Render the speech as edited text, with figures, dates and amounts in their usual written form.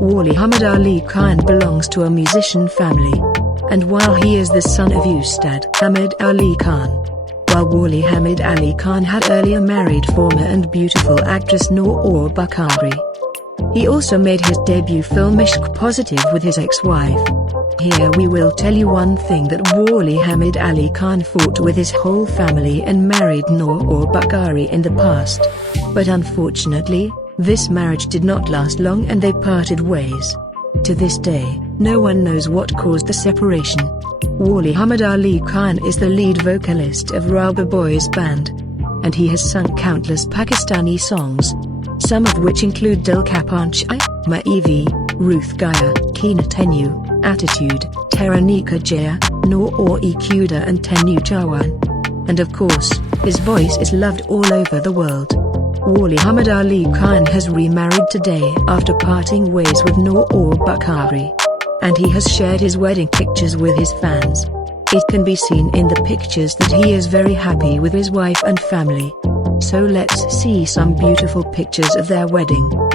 Walid Hamid Khan belongs to a musician family. And while he is the son of Ustad Hamid Ali Khan, while Walid Hamid Ali Khan had earlier married former and beautiful actress Noor Bukhari. He also made his debut film Ishq Positive with his ex-wife. Here we will tell you one thing, that Walid Hamid Ali Khan fought with his whole family and married Noor Bukhari in the past. But unfortunately, this marriage did not last long and they parted ways. To this day, no one knows what caused the separation. Walid Hamid Ali Khan is the lead vocalist of Rubber Boys band. And he has sung countless Pakistani songs, some of which include Dil Ka Panchai, Maivi, Ruth Gaya, Keena Tenu, Attitude, Teranika Jaya, Noor Kuda and Tenu Chawan. And of course, his voice is loved all over the world. Walid Hamid Ali Khan has remarried today after parting ways with Noor Bukhari. And he has shared his wedding pictures with his fans. It can be seen in the pictures that he is very happy with his wife and family. So let's see some beautiful pictures of their wedding.